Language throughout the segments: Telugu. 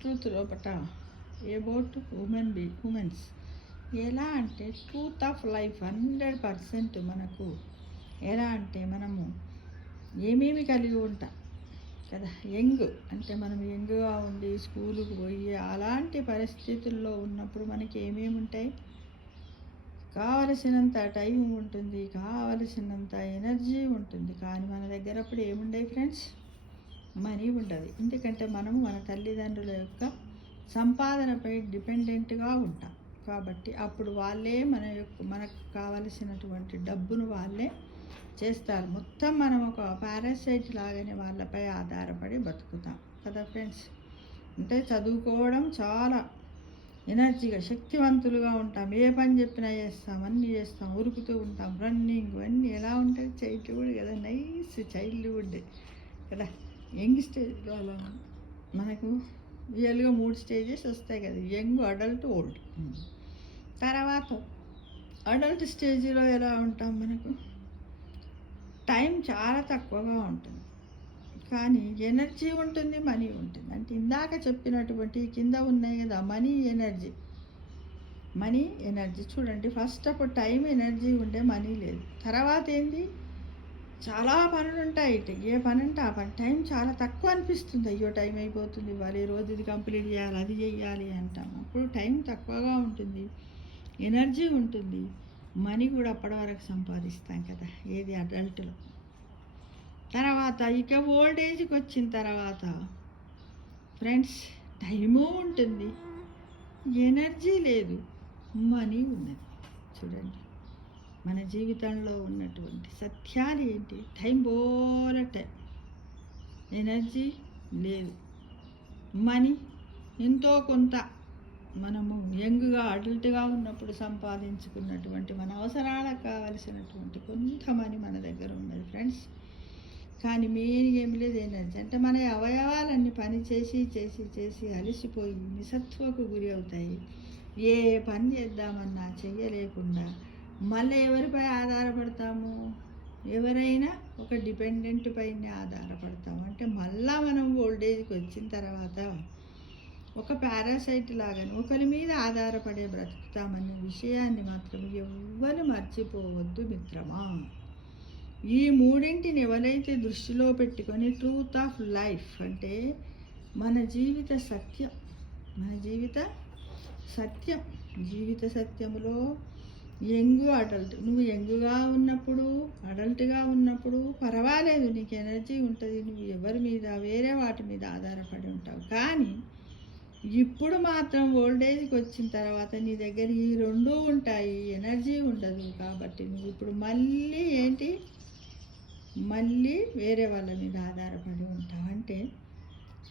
ట్రూత్ లోపట అబౌట్ ఉమెన్స్ ఎలా అంటే ట్రూత్ ఆఫ్ లైఫ్ 100% మనకు ఎలా అంటే మనము ఏమేమి కలిగి ఉంటాం కదా. యంగ్ అంటే మనం యంగ్గా ఉండి స్కూలుకు పోయి అలాంటి పరిస్థితుల్లో ఉన్నప్పుడు మనకి ఏమేమి ఉంటాయి, కావలసినంత టైం ఉంటుంది, కావలసినంత ఎనర్జీ ఉంటుంది. కానీ మన దగ్గర అప్పుడు ఏముండవు ఫ్రెండ్స్, మనీ ఉండదు. ఎందుకంటే మనము మన తల్లిదండ్రుల యొక్క సంపాదనపై డిపెండెంట్గా ఉంటాం. కాబట్టి అప్పుడు వాళ్ళే మనకు కావలసినటువంటి డబ్బును వాళ్ళే చేస్తారు. మొత్తం మనం ఒక పారాసైట్ లాగానే వాళ్ళపై ఆధారపడి బతుకుతాం కదా ఫ్రెండ్స్. అంటే చదువుకోవడం చాలా ఎనర్జీగా శక్తివంతులుగా ఉంటాం, ఏ పని చెప్పినా చేస్తాం, అన్నీ చేస్తాం, ఉరుకుతూ ఉంటాం, రన్నింగ్ అన్నీ ఎలా ఉంటుంది చైల్డ్హుడ్ కదా, నైస్ చైల్డ్హుడ్ కదా. యంగ్ స్టేజ్లో అలా మనకు రియల్గా 3 స్టేజెస్ వస్తాయి కదా, యంగ్, అడల్ట్, ఓల్డ్. తర్వాత అడల్ట్ స్టేజ్లో ఎలా ఉంటాం, మనకు టైం చాలా తక్కువగా ఉంటుంది కానీ ఎనర్జీ ఉంటుంది, మనీ ఉంటుంది. అంటే ఇందాక చెప్పినటువంటి కింద ఉన్నాయి కదా మనీ ఎనర్జీ చూడండి. ఫస్ట్ అప్పుడు టైం ఎనర్జీ ఉండే, మనీ లేదు. తర్వాత ఏంది, చాలా పనులు ఉంటాయి. ఏ పని అంటే ఆ పని, టైం చాలా తక్కువ అనిపిస్తుంది. అయ్యో టైం అయిపోతుంది, ఇవాళ రోజు ఇది కంప్లీట్ చేయాలి, అది చేయాలి అంటాం. అప్పుడు టైం తక్కువగా ఉంటుంది, ఎనర్జీ ఉంటుంది, మనీ కూడా అప్పటి వరకు సంపాదిస్తాం కదా, ఏది అడల్ట్లో. తర్వాత ఇక ఓల్డ్ ఏజ్కి వచ్చిన తర్వాత ఫ్రెండ్స్ టైము ఉంటుంది, ఎనర్జీ లేదు, మనీ ఉన్నది. చూడండి మన జీవితంలో ఉన్నటువంటి సత్యాలు ఏంటి, టైం టైం, ఎనర్జీ లేదు, మనీ ఎంతో కొంత మనము యంగ్గా అడల్ట్గా ఉన్నప్పుడు సంపాదించుకున్నటువంటి మన అవసరాలకు కావలసినటువంటి కొంత మనీ మన దగ్గర ఉన్నది ఫ్రెండ్స్. కానీ మెయిన్ ఏం లేదు, ఎనర్జీ. అంటే మన అవయవాలన్నీ పని చేసి చేసి చేసి అలసిపోయి నిస్సత్వకు గురి అవుతాయి. ఏ పని చేద్దామన్నా చెయ్యలేకుండా మళ్ళీ ఎవరిపై ఆధారపడతాము, ఎవరైనా ఒక డిపెండెంట్ పైన ఆధారపడతాము. అంటే మళ్ళీ మనం ఓల్డేజ్కి వచ్చిన తర్వాత ఒక పారాసైట్ లాగానే ఒకరి మీద ఆధారపడే బ్రతుకుతామనే విషయాన్ని మాత్రం ఎవ్వరు మర్చిపోవద్దు మిత్రమా. ఈ మూడింటిని ఎవరైతే దృష్టిలో పెట్టుకొని ట్రూత్ ఆఫ్ లైఫ్ అంటే మన జీవిత సత్యములో యంగ్, అడల్ట్. నువ్వు యంగ్గా ఉన్నప్పుడు, అడల్ట్గా ఉన్నప్పుడు పర్వాలేదు, నీకు ఎనర్జీ ఉంటుంది, నువ్వు ఎవరి మీద వేరే వాటి మీద ఆధారపడి ఉంటావు. కానీ ఇప్పుడు మాత్రం ఓల్డేజ్కి వచ్చిన తర్వాత నీ దగ్గర ఈ 2 ఉంటాయి, ఎనర్జీ ఉండదు. కాబట్టి నువ్వు ఇప్పుడు మళ్ళీ వేరే వాళ్ళ మీద ఆధారపడి ఉంటావు. అంటే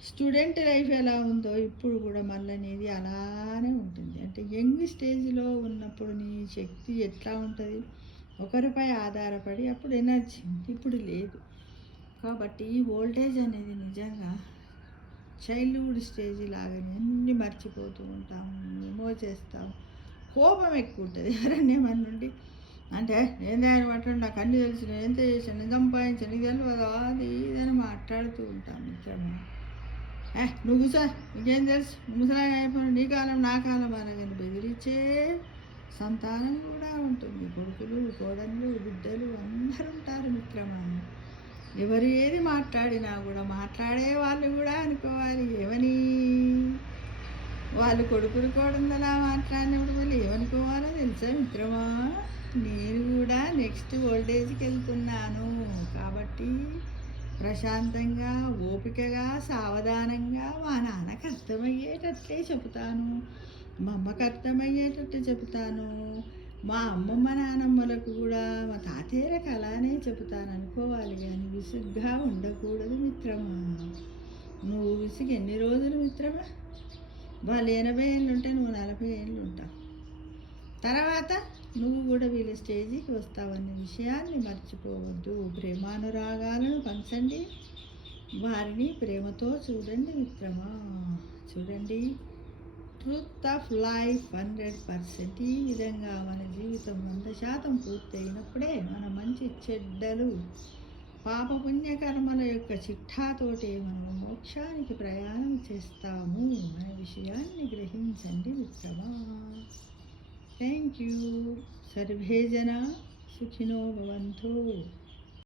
స్టూడెంట్ లైఫ్ ఎలా ఉందో ఇప్పుడు కూడా మళ్ళీ నీది అలానే ఉంటుంది. అంటే యంగ్ స్టేజ్లో ఉన్నప్పుడు నీ శక్తి ఎట్లా ఉంటుంది, ఒకరిపై ఆధారపడి అప్పుడు ఎనర్జీ, ఇప్పుడు లేదు. కాబట్టి ఈ ఓల్డేజ్ అనేది నిజంగా చైల్డ్హుడ్ స్టేజ్ లాగానే అన్నీ మర్చిపోతూ ఉంటాము, ఏమో చేస్తాము, కోపం ఎక్కువ ఉంటుంది. ఎవరన్నా మన నుండి అంటే ఏందని మాట్లాడి నాకు అన్నీ తెలుసు, నేను ఎంత చేశాను, నేను సంపాదించాను, నీకు తెలియదు అది ఇదని మాట్లాడుతూ ఉంటాం మిత్రమా. నువ్వు సార్ నీకేం తెలుసు, ముసలాయి అయిపోయిన నీ కాలం నా కాలం అనగానే బెదిరించే సంతానం కూడా ఉంటుంది. కొడుకులు, కోడళ్ళు, బిడ్డలు అందరూ ఉంటారు మిత్రమా. ఎవరు ఏది మాట్లాడినా కూడా మాట్లాడే వాళ్ళు కూడా అనుకోవాలి ఏమని, వాళ్ళు కొడుకులు కోడందలా మాట్లాడినప్పుడు వాళ్ళు ఏమనుకోవాలో తెలుసా మిత్రమా. నేను కూడా నెక్స్ట్ ఓల్డేజ్కి వెళ్తున్నాను కాబట్టి ప్రశాంతంగా, ఓపికగా, సావధానంగా మా నాన్నకు అర్థమయ్యేటట్లే చెబుతాను, మా అమ్మకు అర్థమయ్యేటట్టు చెబుతాను, మా అమ్మమ్మ నానమ్మలకు కూడా మా తాతయ్యలకు అలానే చెబుతాను అనుకోవాలి. కానీ విసుగ్గా ఉండకూడదు మిత్రమా. నువ్వు విసుగు ఎన్ని రోజులు మిత్రమా, వాళ్ళు 80 ఏళ్ళు ఉంటే నువ్వు 40 ఏళ్ళు ఉంటావు. తర్వాత నువ్వు కూడా వీళ్ళ స్టేజీకి వస్తావనే విషయాన్ని మర్చిపోవద్దు. ప్రేమానురాగాలను పంచండి, వారిని ప్రేమతో చూడండి మిత్రమా. చూడండి ట్రూత్ ఆఫ్ లైఫ్ 100%. ఈ విధంగా మన జీవితం 100% పూర్తయినప్పుడే మన మంచి చెడ్డలు పాపపుణ్యకర్మల యొక్క చిట్టాతోటి మనం మోక్షానికి ప్రయాణం చేస్తాము. విషయాన్ని గ్రహించండి మిత్రమా. Thank you. సర్వే జనా సుఖినో భవంతు.